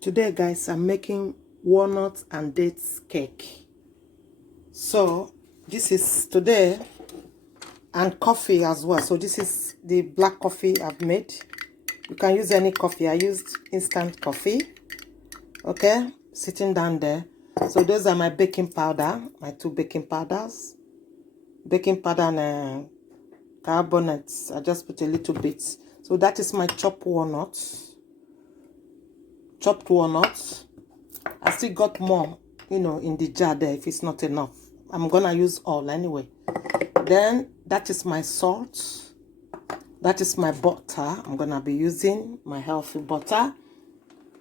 Today guys, I'm making walnut and dates cake. So this is today, and coffee as well. So this is the black coffee I've made. You can use any coffee. I used instant coffee. Okay, sitting down there. So those are my baking powder, my 2 baking powders. Baking powder and carbonates. I just put a little bit. So that is my chopped walnuts. Chopped walnuts. I still got more, in the jar there if it's not enough. I'm gonna use all anyway. Then that is my salt. That is my butter. I'm gonna be using my healthy butter.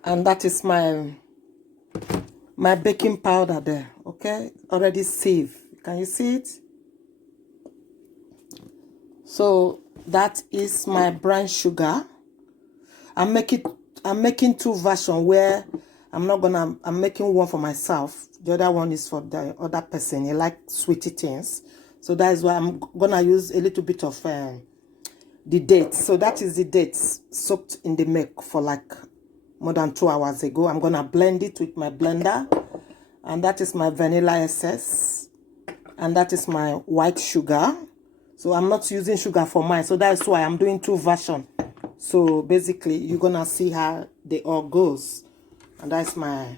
And that is my baking powder there. Okay, already sieved. Can you see it? So that is my brown sugar. I'm making 2 versions where I'm making one for myself. The other one is for the other person. He likes sweetie things. So that is why I'm gonna use a little bit of the dates. So that is the dates soaked in the milk for like more than 2 hours ago. I'm gonna blend it with my blender. And that is my vanilla essence. And that is my white sugar. So I'm not using sugar for mine. So that's why I'm doing 2 versions. So basically, you're gonna see how they all goes. And that's my,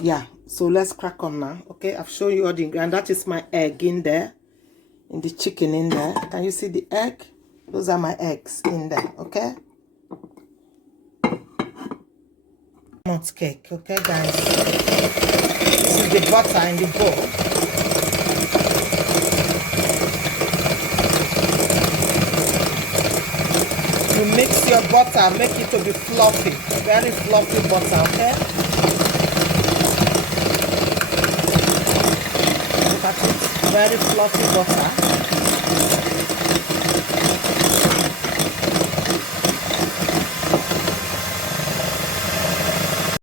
yeah. So let's crack on now. Okay, I've shown you all the ingredients. That is my egg in there, in the chicken in there. Can you see the egg? Those are my eggs in there. Okay. Walnut cake. Okay, guys. This is the butter in the bowl. You mix your butter, make it to be fluffy, very fluffy butter, okay? Look at it, very fluffy butter.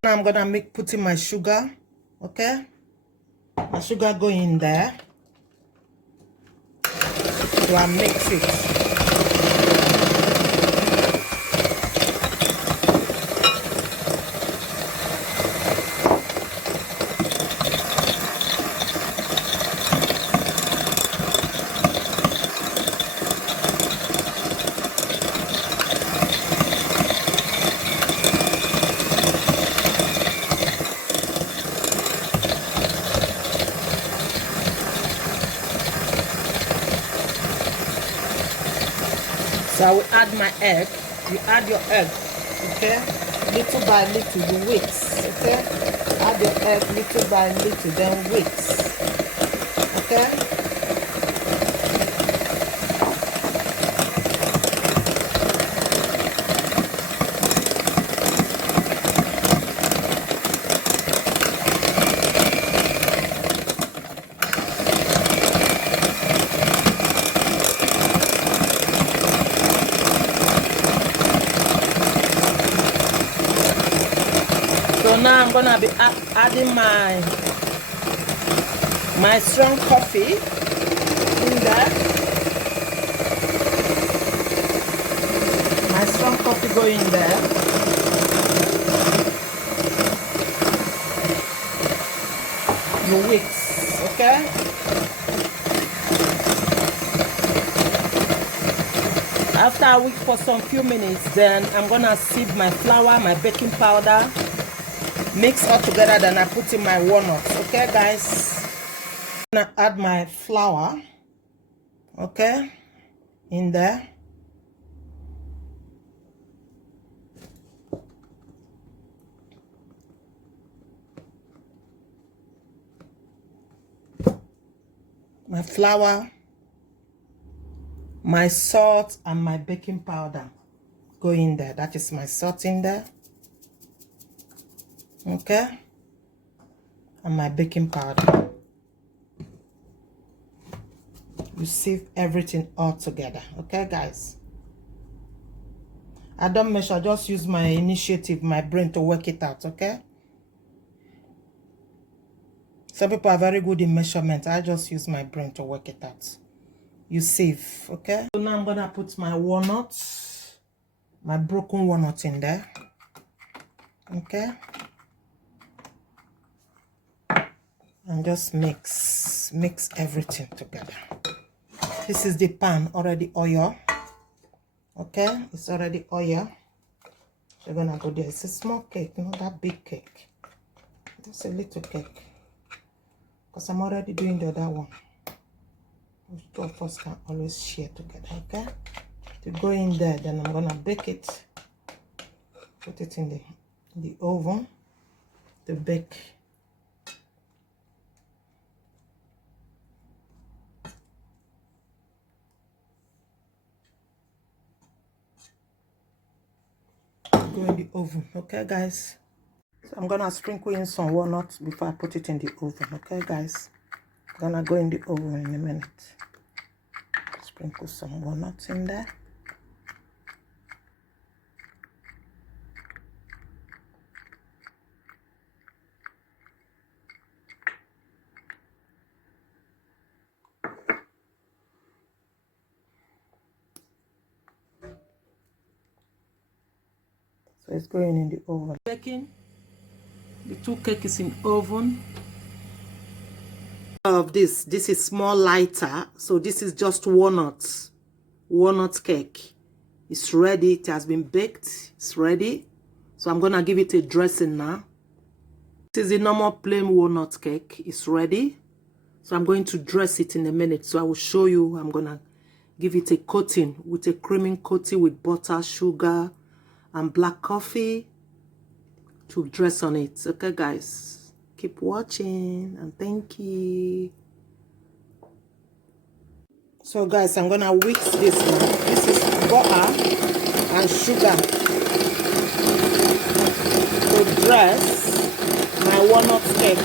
Now I'm gonna put in my sugar, okay? My sugar go in there. So I mix it. So I will add my egg. You add your egg, okay? Little by little, you whisk, okay? Add your egg little by little, then whisk, okay? So now I'm gonna be adding my strong coffee in there. My strong coffee go in there. You whisk, okay? After I whisk for some few minutes, then I'm gonna sieve my flour, my baking powder. Mix all together, then I put in my walnuts. Okay, guys. I'm gonna add my flour, okay, in there. My flour, my salt, and my baking powder go in there. That is my salt in there. Okay, and my baking powder. You sieve everything all together. Okay, guys. I don't measure, I just use my initiative, my brain to work it out. Okay. Some people are very good in measurement. I just use my brain to work it out. You sieve. Okay. So now I'm gonna put my walnuts, my broken walnut in there. Okay, and just mix everything together. This is the pan already oil. Okay, it's already oil. We're gonna go there. It's a small cake, not that big cake. Just a little cake, because I'm already doing the other one. Two of us can always share together. Okay, to go in there, then I'm gonna bake it. Put it in the oven to bake. Go in the oven. Okay, guys. So I'm gonna sprinkle in some walnuts before I put it in the oven. Okay, guys. I'm gonna go in the oven in a minute. Sprinkle some walnuts in there. So it's going in the oven. Baking. The two cake is in oven. Of this is more lighter. So this is just walnut cake. It's ready. It has been baked. It's ready. So I'm gonna give it a dressing now. This is the normal plain walnut cake. It's ready. So I'm going to dress it in a minute. So I will show you. I'm gonna give it a coating with a creaming coating with butter, sugar, and black coffee to dress on it. Okay, guys, keep watching and thank you. So guys, I'm gonna whisk this now. This is butter and sugar to dress my walnut cake.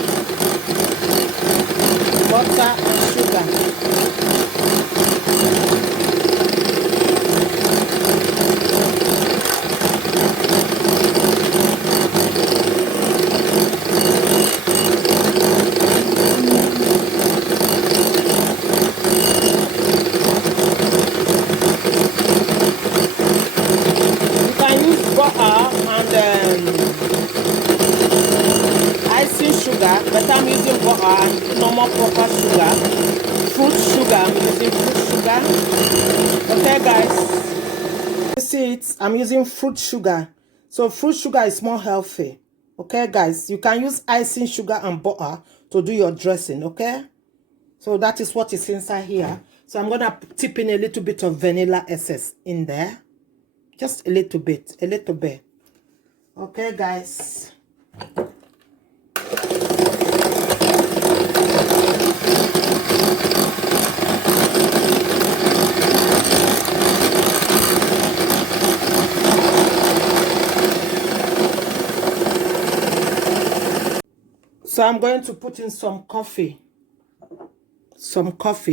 Butter and sugar. Icing sugar, but I'm using butter and normal proper sugar. Fruit sugar, I'm using fruit sugar. Okay, guys, you see it? I'm using fruit sugar. So fruit sugar is more healthy. Okay, guys, you can use icing sugar and butter to do your dressing. Okay, so that is what is inside here. So I'm gonna tip in a little bit of vanilla essence in there, just a little bit, Okay, guys. So I'm going to put in some coffee.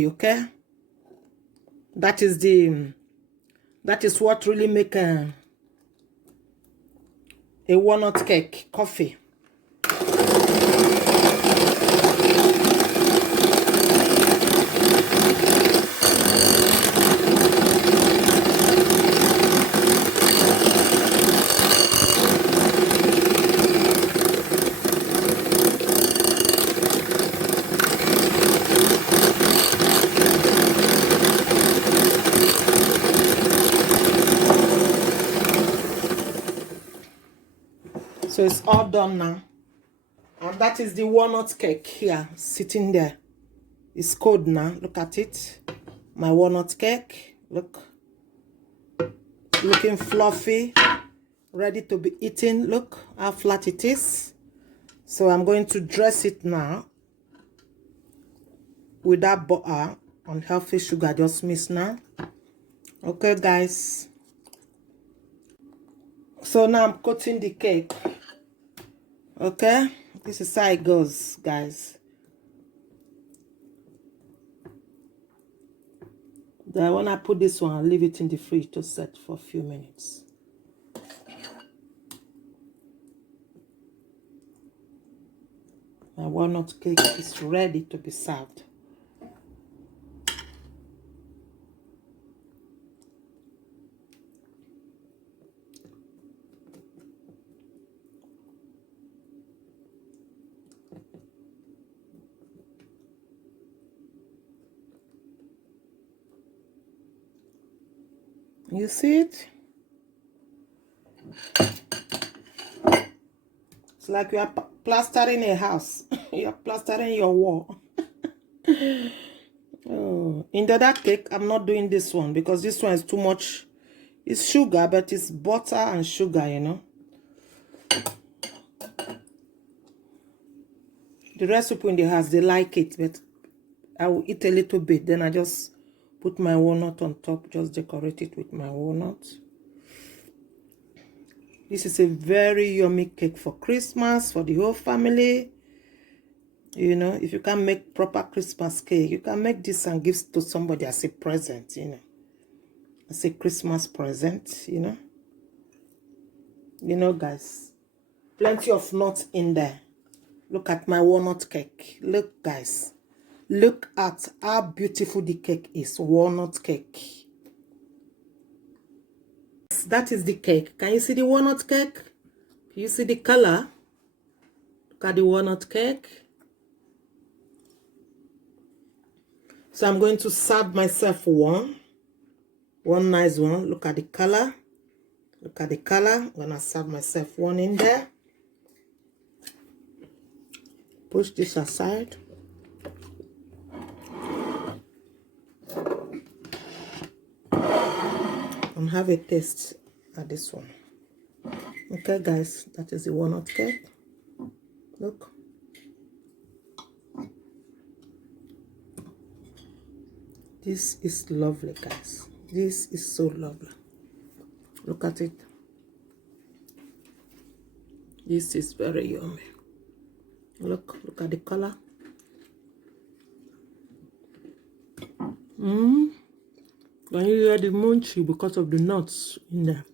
Okay? That is what really make a walnut cake, coffee. So it's all done now. And that is the walnut cake here, sitting there. It's cold now. Look at it. My walnut cake. Look. Looking fluffy. Ready to be eaten. Look how flat it is. So I'm going to dress it now with that butter and healthy sugar just mixed now. Okay, guys. So now I'm coating the cake. Okay, this is how it goes, guys. Then when I put this one, I'll leave it in the fridge to set for a few minutes. My walnut cake is ready to be served. You see it? It's like you are plastering a house. You are plastering your wall. Oh, in the other cake, I'm not doing this one because this one is too much. It's sugar, but it's butter and sugar, you know. The rest people in the house, they like it, but I will eat a little bit. Then I just put my walnut on top, just decorate it with my walnut. This is a very yummy cake for Christmas, for the whole family. You know, if you can't make proper Christmas cake, you can make this and give to somebody as a present, you know. As a Christmas present, you know. You know, guys, plenty of nuts in there. Look at my walnut cake. Look, guys. Look at how beautiful the cake is. Walnut cake. That is the cake. Can you see the walnut cake? You see the color? Look at the walnut cake. So I'm going to serve myself one nice one. Look at the color. Look at the color. I'm going to serve myself one in there. Push this aside. And have a taste at this one. Okay, guys, that is the walnut cake. Look. This is lovely, guys. This is so lovely. Look at it. This is very yummy. Look at the color. Can you hear the munchie because of the nuts in there?